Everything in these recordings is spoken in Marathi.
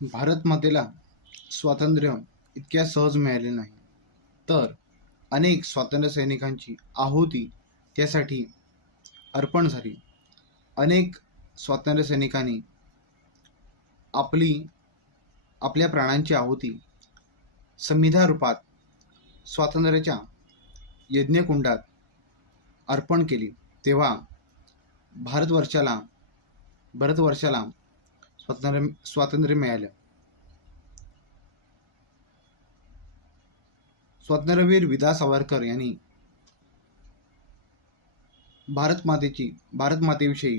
भारत मातेला स्वातंत्र्य इतक्या सहज मिळाले नाही. तर अनेक स्वातंत्र्य सैनिकांची आहुती त्यासाठी अर्पण झाली. अनेक स्वातंत्र्य सैनिकांनी आपली आपल्या प्राणांची आहुती संविधा रूपात स्वातंत्र्याच्या यज्ञकुंडात अर्पण केली. तेव्हा भारतवर्षाला भारतवर्षाला स्वातंत्र्य स्वातंत्र्य मिळालं. स्वातंत्र्यवीर विदा सावरकर यांनी भारत मातेची भारत मातेविषयी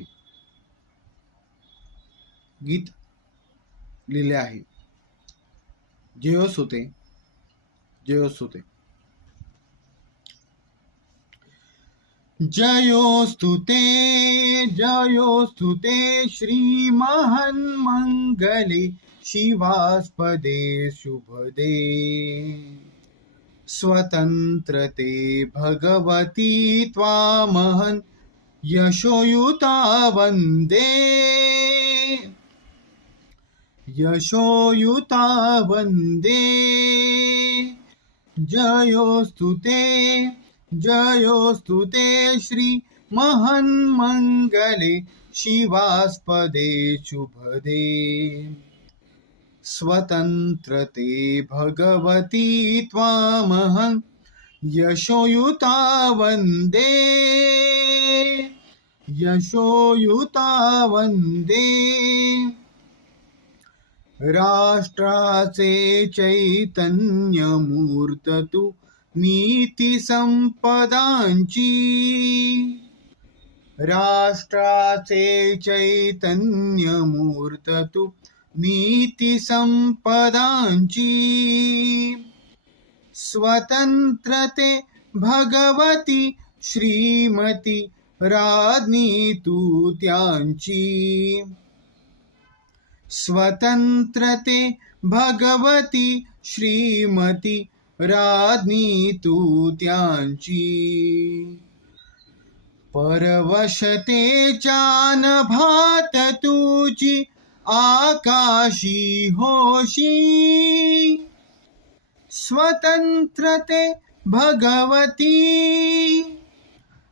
गीत लिहिले आहे. जयोस होते जयोस होते. जयोस्तुते जयोस्तुते श्रीमहन्मङ्गले शिवास्पदे शुभदे। स्वतन्त्रते भगवती त्वामहन् यशोयुता वन्दे। यशोयुता वन्दे। जयोस्तुते ते जयोस्तु ते श्री महन्मङ्गले शिवास्पदे शुभदे। स्वतन्त्रते भगवती त्वामहं यशोयुता वन्दे। यशोयुता वन्दे। राष्ट्राचे चैतन्यमूर्त नीती संपदांची. राष्ट्राचे चैतन्यमूर्त तू नीतिसंपदांची स्वतंत्रते भगवती श्रीमती राज्ञी तू त्यांची स्वतंत्रते भगवती श्रीमती राज्ञी तू त्यांची. परवशतेच्या भात तुझी आकाशी होशी. स्वतंत्रते भगवती.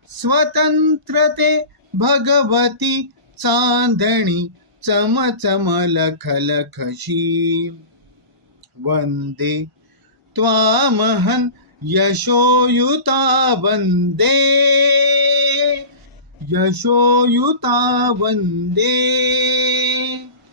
स्वतंत्रते भगवती चांदणी चमचमलखलखशी वंदे त्वामहं यशोयुता वन्दे यशोयुता वन्दे